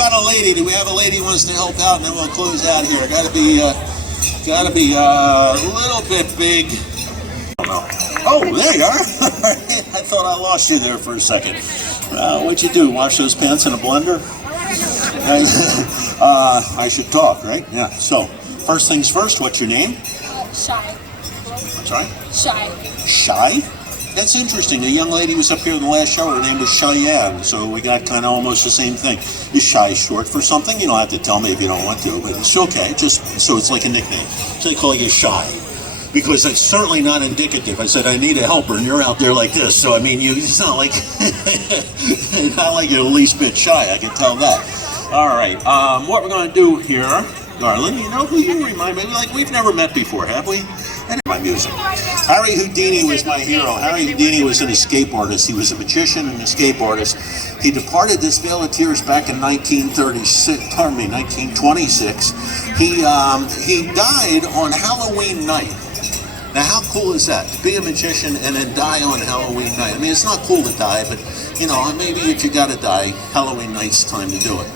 about a lady? Do we have a lady who wants to help out, and then we'll close out here? Got to be a little bit big. Oh, there you are. I thought I lost you there for a second. What'd you do? Wash those pants in a blender? I should talk, right? Yeah. So, first things first. What's your name? Shy. Sorry? Shy. Shy? That's interesting. The young lady was up here in the last show. Her name was Cheyenne, so we got kind of almost the same thing. Is Shy short for something? You don't have to tell me if you don't want to, but it's okay. Just so it's like a nickname. So they call you Shy, because that's certainly not indicative. I said I need a helper, and you're out there like this. So I mean, it's not like it's not like you're the least bit shy. I can tell that. All right. What we're going to do here, darling? You know who you remind me? Like we've never met before, have we? And my music. Harry Houdini was my hero. Harry Houdini was an escape artist. He was a magician and escape artist. He departed this Vale of Tears back in 1926. He died on Halloween night. Now, how cool is that? To be a magician and then die on Halloween night. I mean, it's not cool to die, but, you know, maybe if you got to die, Halloween night's the time to do it.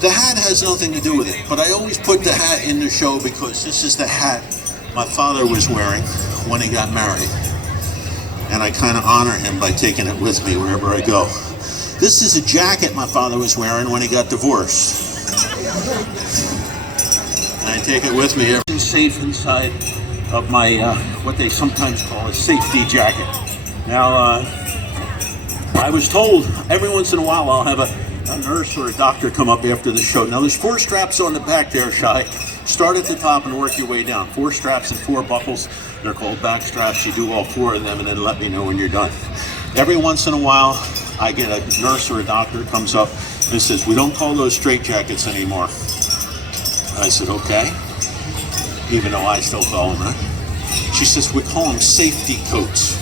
The hat has nothing to do with it, but I always put the hat in the show because this is the hat my father was wearing when he got married. And I kind of honor him by taking it with me wherever I go. This is a jacket my father was wearing when he got divorced. And I take it with me. Everything's safe inside of my, what they sometimes call a safety jacket. Now, I was told every once in a while I'll have a nurse or a doctor come up after the show. Now, there's 4 straps on the back there, Shy. Start at the top and work your way down. 4 straps and 4 buckles. They're called back straps. You do all 4 of them and then let me know when you're done. Every once in a while, I get a nurse or a doctor comes up and says, we don't call those straight jackets anymore. And I said, okay. Even though I still call them that. She says, we call them safety coats.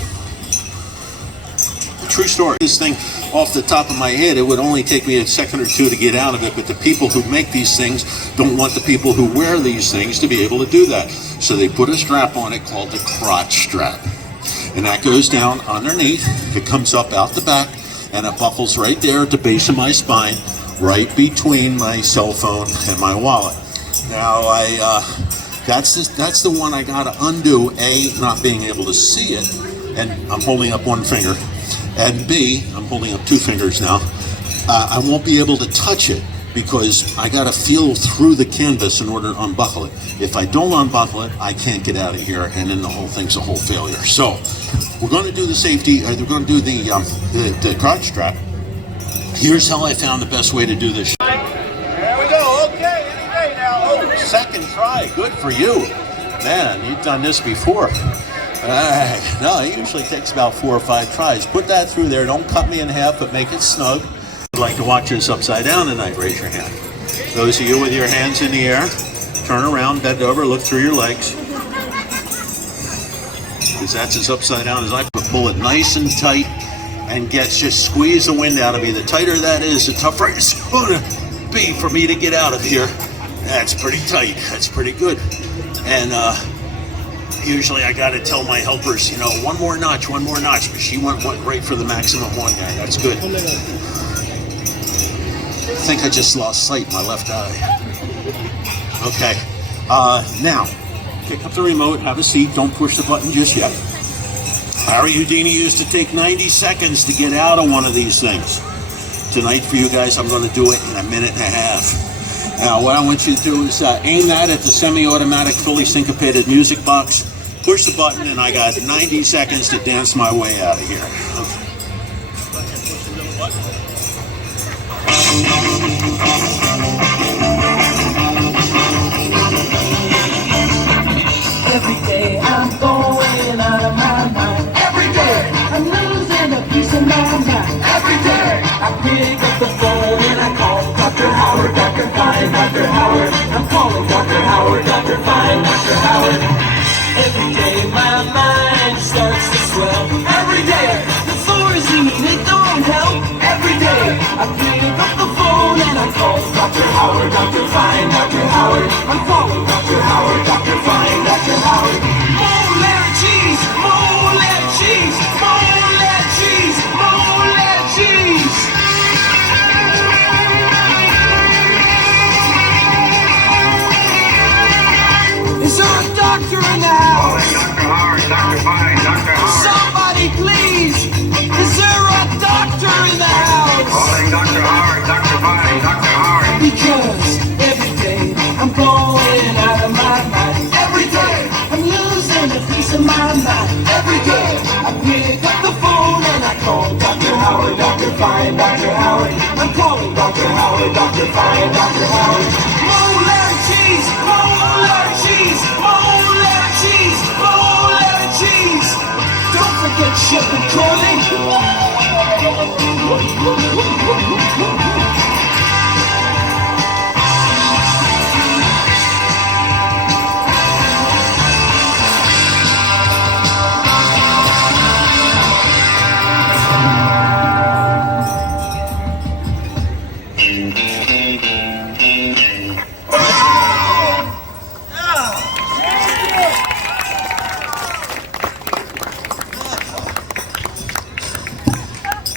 True story. This thing off the top of my head, it would only take me a second or two to get out of it, but the people who make these things don't want the people who wear these things to be able to do that. So they put a strap on it called the crotch strap. And that goes down underneath, it comes up out the back, and it buckles right there at the base of my spine, right between my cell phone and my wallet. Now, that's the one I gotta undo, A, not being able to see it, and I'm holding up one finger. And B, I'm holding up 2 fingers now, I won't be able to touch it because I got to feel through the canvas in order to unbuckle it. If I don't unbuckle it, I can't get out of here, and then the whole thing's a whole failure. So we're going to do the safety, we're going to do the crotch strap. Here's how I found the best way to do this. There we go. Okay, any day now. Oh, second try. Good for you. Man, you've done this before. No, it usually takes about 4 or 5 tries. Put that through there. Don't cut me in half, but make it snug. If you'd like to watch this upside down tonight, raise your hand. Those of you with your hands in the air, turn around, bend over, look through your legs. Because that's as upside down as I can. Pull it nice and tight and just squeeze the wind out of me. The tighter that is, the tougher it's going to be for me to get out of here. That's pretty tight. That's pretty good. And, usually I got to tell my helpers, you know, one more notch, but she went right for the maximum one guy. That's good. I think I just lost sight in my left eye. Okay. Now, pick up the remote, have a seat, don't push the button just yet. Harry Houdini used to take 90 seconds to get out of one of these things. Tonight for you guys, I'm going to do it in a minute and a half. Now, what I want you to do is aim that at the semi-automatic, fully syncopated music box. Push the button, and I got 90 seconds to dance my way out of here. Okay. Every day I'm going out of my mind. Every day I'm losing a piece of my mind. Every day I pick up the phone and I call Dr. Howard, Dr. Fine, Dr. Howard. I'm calling Dr. Howard, Dr. Fine, Dr. Howard. Every day my mind starts to swell. Every day the Thorazine, it don't help. Every day I pick up the phone and I call Dr. Howard, Dr. Fine, Dr. Howard. I'm calling Dr. Howard, Dr. Fine, Dr. Howard. More letter cheese, more letter cheese, more letter cheese, more letter cheese. Somebody please! Is there a doctor in the house? Because every day I'm going out of my mind. Every day I'm losing a piece of my mind. Every day I pick up the phone and I call Dr. Howard, Dr. Fine, Dr. Howard. I'm calling Dr. Howard, Dr. Fine, Dr. Howard. Molar cheese, molar cheese, molar cheese, molar cheese. Don't forget Chef and Curly.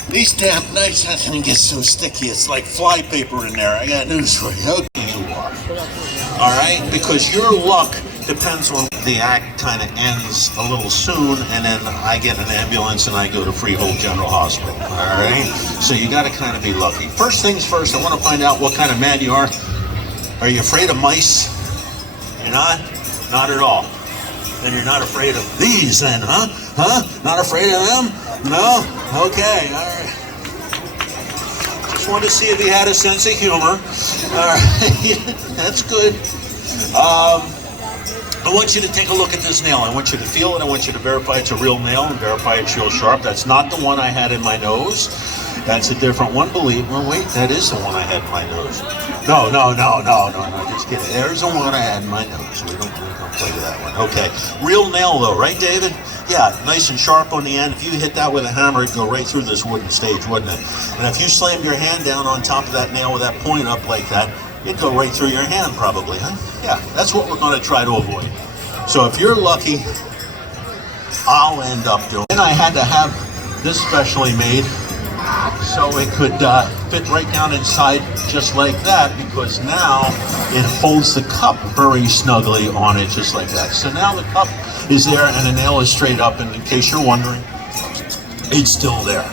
These damn knives, how can it get so sticky? It's like fly paper in there. I got news for you. Okay, you are. All right? Because your luck depends on the act kind of ends a little soon, and then I get an ambulance and I go to Freehold General Hospital. All right? So you got to kind of be lucky. First things first, I want to find out what kind of man you are. Are you afraid of mice? You're not? Not at all. Then you're not afraid of these then, huh? Huh? Not afraid of them? No? Okay, all right. Just wanted to see if he had a sense of humor. All right, that's good. I want you to take a look at this nail. I want you to feel it. I want you to verify it's a real nail and verify it's real sharp. That's not the one I had in my nose. That's a different one, believe me. Oh, wait, that is the one I had in my nose. No, just kidding. There's the one I had in my nose. We don't play with that one. Okay, real nail though, right, David? Yeah, nice and sharp on the end. If you hit that with a hammer, it'd go right through this wooden stage, wouldn't it? And if you slammed your hand down on top of that nail with that point up like that, it'd go right through your hand probably, huh? Yeah, that's what we're going to try to avoid. So if you're lucky, I'll end up doing it. And I had to have this specially made so it could fit right down inside just like that, because now it holds the cup very snugly on it just like that. So now the cup is there and the nail is straight up, and in case you're wondering, it's still there.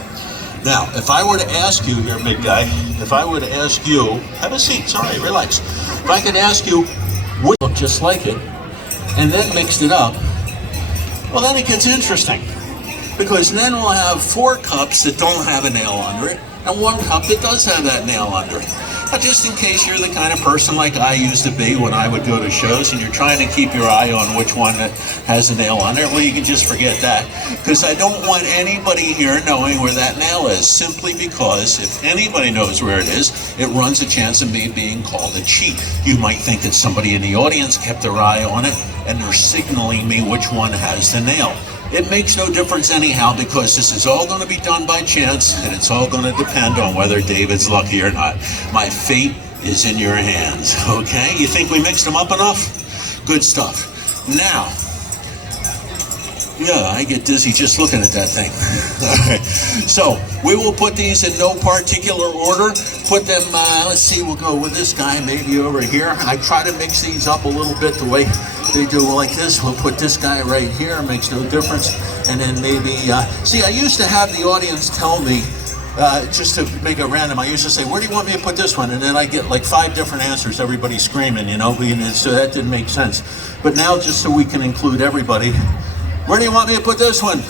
Now, if I were to ask you here, big guy, if I were to ask you, have a seat, sorry, relax. If I could ask you, would you look just like it, and then mixed it up, well, then it gets interesting. Because then we'll have 4 cups that don't have a nail under it, and 1 cup that does have that nail under it. Now, just in case you're the kind of person like I used to be when I would go to shows and you're trying to keep your eye on which one that has a nail under it, well, you can just forget that. Because I don't want anybody here knowing where that nail is, simply because if anybody knows where it is, it runs a chance of me being called a cheat. You might think that somebody in the audience kept their eye on it and they're signaling me which one has the nail. It makes no difference anyhow, because this is all going to be done by chance, and it's all going to depend on whether David's lucky or not. My fate is in your hands, okay? You think we mixed them up enough? Good stuff. Now, yeah, I get dizzy just looking at that thing. All right. So we will put these in no particular order. Put them, let's see, we'll go with this guy maybe over here. I try to mix these up a little bit the way they do like this. We'll put this guy right here, makes no difference. And then maybe, see, I used to have the audience tell me, just to make it random, I used to say, where do you want me to put this one? And then I get like 5 different answers, everybody screaming, you know, so that didn't make sense. But now, just so we can include everybody, where do you want me to put this one?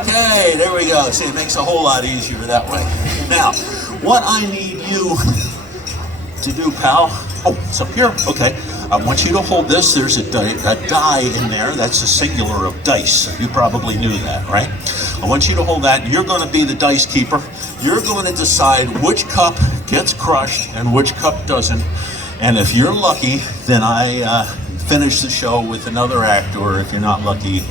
Okay, there we go. See, it makes a whole lot easier that way. Now, what I need you to do, pal, oh, it's up here, okay. I want you to hold this. There's a die in there. That's a singular of dice. You probably knew that, right? I want you to hold that. You're going to be the dice keeper. You're going to decide which cup gets crushed and which cup doesn't. And if you're lucky, then I finish the show with another act, or if you're not lucky,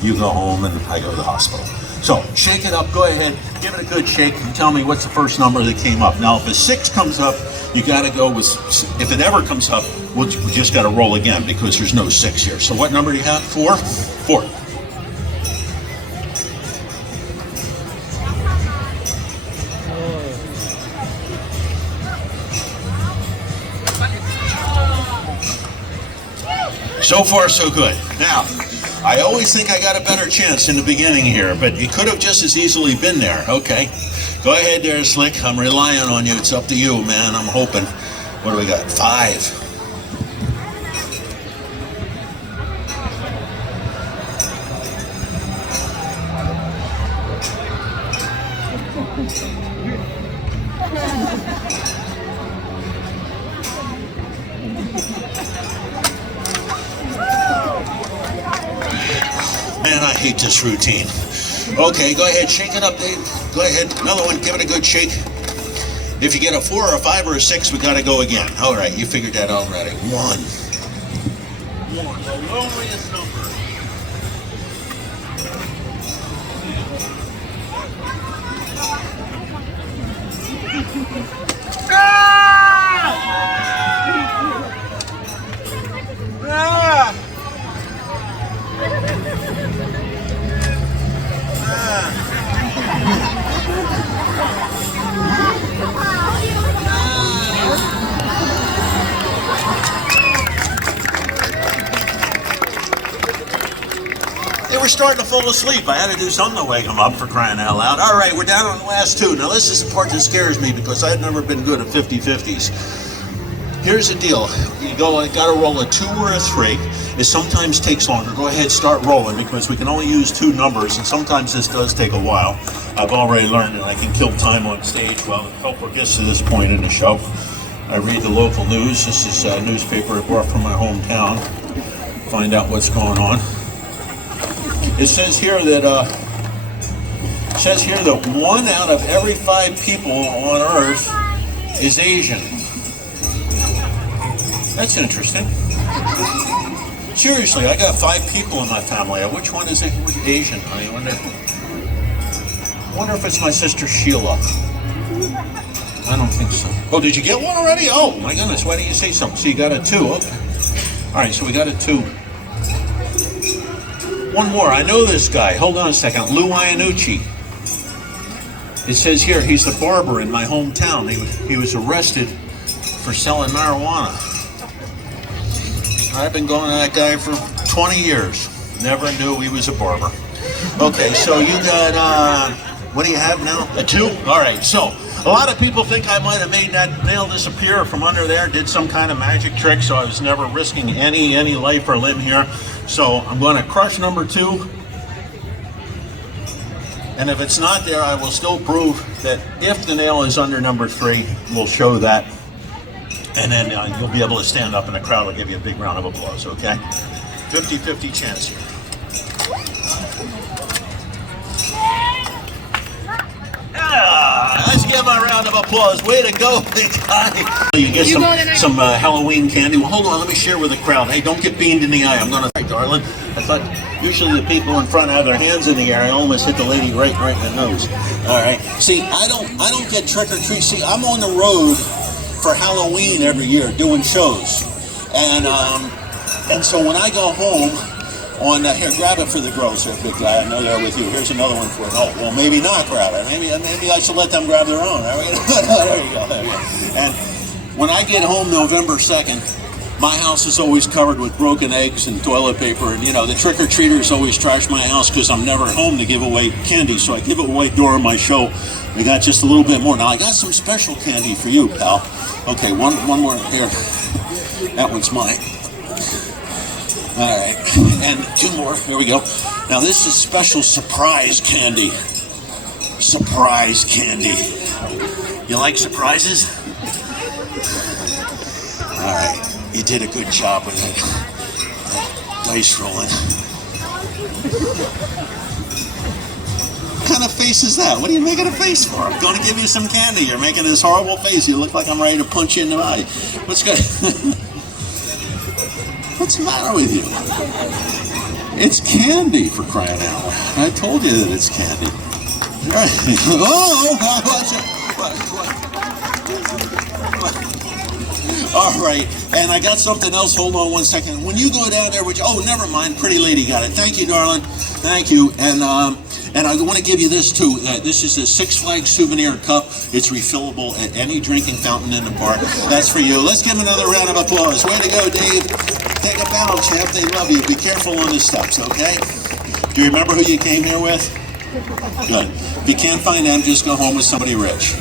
you go home and I go to the hospital. So shake it up, go ahead, give it a good shake, and tell me what's the first number that came up. Now, if a 6 comes up, you gotta go with, if it ever comes up, we just gotta roll again, because there's no 6 here. So what number do you have? 4? 4. So far, so good. Now, I always think I got a better chance in the beginning here, but you could have just as easily been there. Okay. Go ahead there, Slick. I'm relying on you. It's up to you, man. I'm hoping. What do we got? 5. Man, I hate this routine. Okay, go ahead, shake it up, Dave. Go ahead, another one, give it a good shake. If you get a 4 or a 5 or a 6, we gotta go again. All right, you figured that out already. 1. 1, the loneliest number. They were starting to fall asleep. I had to do something to wake them up, for crying out loud. All right, we're down on the last 2. Now this is the part that scares me because I've never been good at 50-50s. Here's the deal. You got to roll a 2 or a 3. It sometimes takes longer. Go ahead, start rolling because we can only use 2 numbers, and sometimes this does take a while. I've already learned that I can kill time on stage while the helper gets to this point in the show. I read the local news. This is a newspaper I brought from my hometown. Find out what's going on. It says here that 1 out of every 5 people on Earth is Asian. That's interesting. Seriously, I got 5 people in my family. Which one is Asian? I wonder if it's my sister Sheila. I don't think so. Oh, did you get one already? Oh my goodness, why didn't you say something? So you got a 2. Okay. All right, so we got a 2. One more. I know this guy. Hold on a second. Lou Iannucci. It says here he's the barber in my hometown. He was arrested for selling marijuana. I've been going to that guy for 20 years. Never knew he was a barber. Okay, so you got, what do you have now? A 2? All right, so a lot of people think I might have made that nail disappear from under there, did some kind of magic trick, so I was never risking any life or limb here. So I'm going to crush number 2. And if it's not there, I will still prove that if the nail is under number 3, we'll show that. And then you'll be able to stand up and the crowd will give you a big round of applause, okay? 50-50 chance here. Let's give him a round of applause. Way to go, big guy. You get some Halloween candy. Well, hold on, let me share with the crowd. Hey, don't get beamed in the eye. I'm gonna, darling. I thought usually the people in front have their hands in the air. I almost hit the lady right in the nose. All right. See, I don't get trick or treat. See, I'm on the road for Halloween every year doing shows, and so when I go home on here, grab it for the girls here, big guy. I know they're with you. Here's another one for it. Oh, well, maybe not grab it. Maybe I should let them grab their own. There you go. And when I get home November 2nd, my house is always covered with broken eggs and toilet paper, and the trick-or-treaters always trash my house because I'm never home to give away candy, so I give it away during my show. We got just a little bit more. Now, I got some special candy for you, pal. Okay, one more here. That one's mine. All right, and 2 more. Here we go. Now, this is special surprise candy. Surprise candy. You like surprises? All right, you did a good job with that dice rolling. What kind of face is that? What are you making a face for? I'm going to give you some candy. You're making this horrible face. You look like I'm ready to punch you in the eye. What's good? What's the matter with you? It's candy, for crying out loud. I told you that it's candy. Right. Oh, what? All right, and I got something else. Hold on one second. When you go down there, oh, never mind. Pretty lady got it. Thank you, darling. Thank you. And I want to give you this too. This is a Six Flags souvenir cup. It's refillable at any drinking fountain in the park. That's for you. Let's give him another round of applause. Way to go, Dave. Take a bow, champ. They love you. Be careful on the steps, okay? Do you remember who you came here with? Good. If you can't find them, just go home with somebody rich.